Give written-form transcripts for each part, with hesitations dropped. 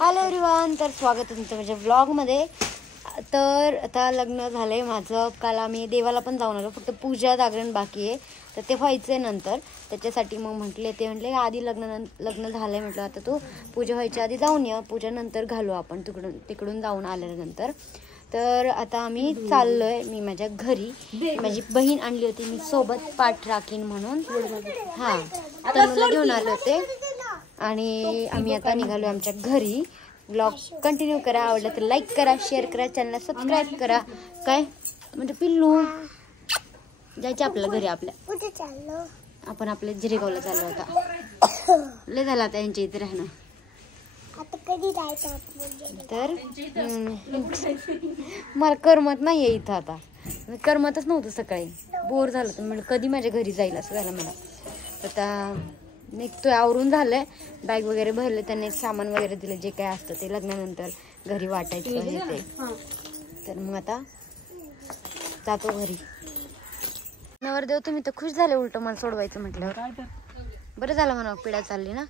Hello everyone, तर स्वागत आहे तुमचं माझ्या व्लॉगमध्ये. तर आता लग्न झालं आहे माझं. काल आम्ही देवाला पण जाऊन आलो, फक्त पूजा जागरण बाकी आहे, तर ते व्हायचं आहे नंतर. त्याच्यासाठी मग म्हटले आधी लग्न झालं आहे, म्हटलं आता तू पूजा व्हायच्या आधी जाऊन ये, पूजा नंतर घालू आपण तिकडून जाऊन आल्यानंतर. तर आता आम्ही चाललो आहे, मी माझ्या घरी. माझी बहीण आणली होती मी सोबत पाठ राखीन म्हणून. हां, आता मला घेऊन आले होते आणि आम्ही आता निघालो आमच्या घरी. ब्लॉग कंटिन्यू करा, आवडला तर लाईक करा, शेअर करा, चॅनलला सबस्क्राईब करा. काय म्हणजे पिल्लू जायचं आपल्या घरी. आपण आपल्या जिरेगावला चाललो होता. लय झालं आता यांच्या इथे राहणं. तर मला करमत नाही आहे इथं. आता करमतच नव्हतं, सकाळी बोर झालं तर म्हणलं कधी माझ्या घरी जाईल असं झालं मला. आता निघतोय, आवरून झालंय, बॅग वगैरे भरले, त्यांनी सामान वगैरे दिलं जे काय असतं ते लग्नानंतर घरी वाटायचं हे ते. तर मग आता जातो घरी. नवरदेव तुम्ही तर खुश झाले, उलट मला सोडवायचं म्हटल्यावर. बरं झालं म्हणा, पिढा चालली ना.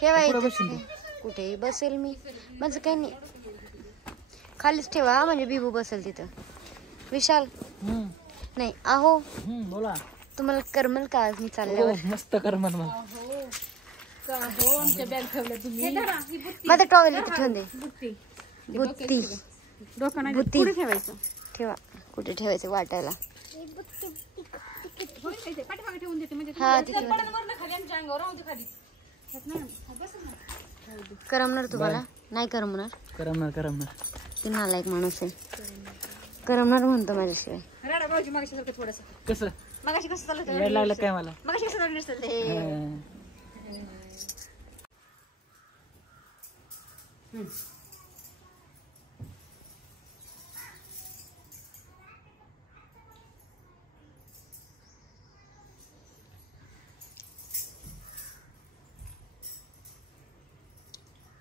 ठेवायचं कुठेही बसेल मी, माझं काही नाही. खालीच ठेवा म्हणजे बिबू बसेल तिथं. विशाल नाही आहो, बोला. तुम्हाला करमल का मी चालल्यावर? मस्त करमल. माझा टॉवेल इथे ठेवून दे. बुत्ती ठेवायचं, ठेवा. कुठे ठेवायचं वाटायला? हा तिथे. करमणार तुम्हाला? नाही करमणार. ते नालायक माणूस आहे. करमणार म्हणतो माझ्याशिवाय. कसं मगाशी कसं चालत लागलं काय मला? मगाशी कसं चालत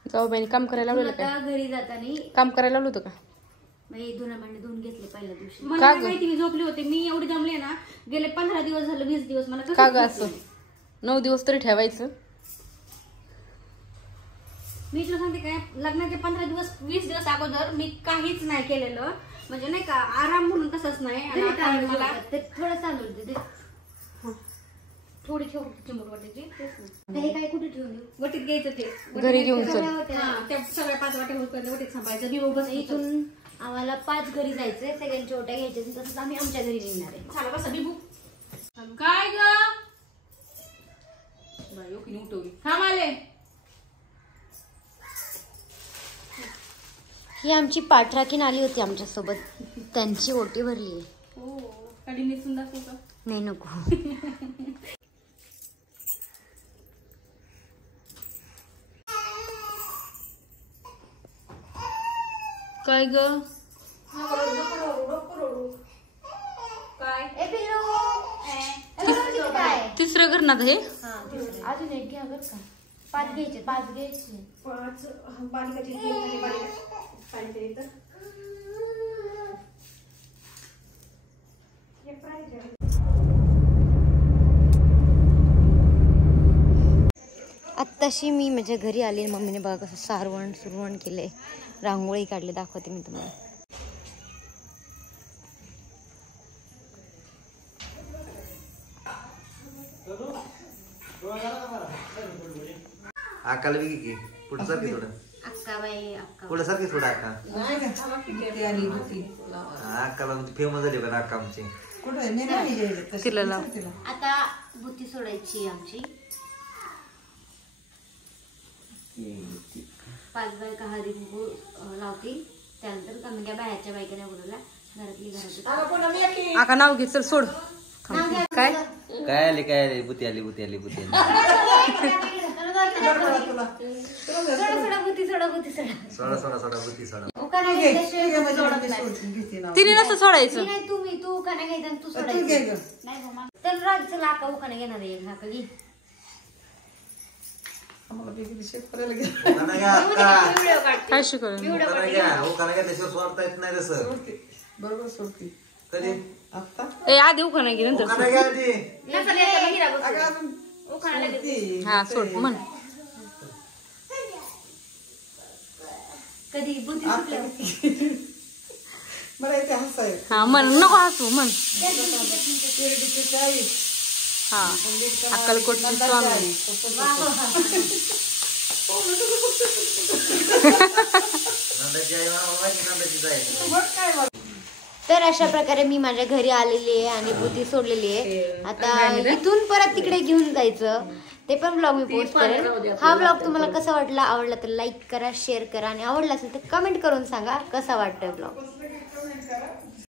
जाऊबाईने काम करायला लावलं का? घरी जाताना काम करायला लावलं होतं का? धुणं भांडे धुवून घेतले पहिल्या दिवशी. मला माहिती, मी झोपले होते. मी एवढी जमले ना, गेले 15 दिवस झालं, 20 दिवस. मला का ग असं? 9 दिवस तरी ठेवायचं. मी तुला सांगते काय, लग्नाचे 15 दिवस 20 दिवस अगोदर मी काहीच नाही केलेलं, म्हणजे नाही का, आराम म्हणून तसंच नाही. आणि आता मला थोडं चालू दे. थोडी चिंबूट वाटायची. हे काय कुठे ठेवून वटीत घ्यायचं, ते घरी घेऊन चल. त्या सगळ्या 5 वाट्या होत वटीत सांभाळायचं. दिवस बस इथून आम्हाला 5 घरी जायचंय, सगळ्यांच्या ओट्या घ्यायच्या, तसंच आम्ही आमच्या घरी निघणार आहे. चला बसा बिबू. काय ग उठवली, थांब आले. ही आमची पाठराखीन आली होती आमच्या सोबत, त्यांची ओटी भरली आहे. हो, कधी नेसून दाखवू का? नाही नको. काय ग? तिसरं घर ना हे. अजून एक घ्या बरं का. 5 घ्यायचे, 5 घ्यायचे. 5 बालिकाची आत्ताशी मी माझ्या घरी आले. मम्मीने बघा कसं सुरवण केलंय, रांगोळी काढली, दाखवते मी तुम्हाला. अक्काला बी की पुढे सारखी थोडं. अक्का बाई, अक्का पुढे सारखी थोडं अक्का. अक्काला फेमस झाली का अक्का आमची. तिला लाव. आता बुत्ती सोडायची आमची. 5 बायका हळदी कुंकू लावतील. त्यानंतर आम्ही काय बाहेरच्या बायका नाही बोलवल्या, घरातली. आका नाव घे, चल सोड. काय काय आली बुती आली. सोडा. तिने नसतं सोडायचं. तू का नाही घ्यायचं, तू सोडायचं. तर राजचं लाका उखाने घेणार आहे. हा कधी काय शिकवलं? सोडता येत नाही तसं. बरोबर सोडती कधी आता ए आधी उखाणा घे नंतर उखाणा हा सोड म्हण. कधी बुद्धी सुटल्यावर. मला इथे हसायचं. हा म्हण नको हसू म्हण. शिर्डीची चावी, हा अक्कलकोटची स्वामी. नंदाची आई मला माहिती नंदाची जायचं. मग काय बरं. तर अशा प्रकारे मी माझ्या घरी आलेली आहे आणि बुद्धी सोडलेली आहे. आता इथून परत तिकडे घेऊन जायचं, ते पण ब्लॉग मी पोस्ट करेन. हा ब्लॉग तुम्हाला कसा वाटला, आवडला तर लाईक करा, शेअर करा आणि आवडला असेल तर कमेंट करून सांगा कसा वाटतोय ब्लॉग.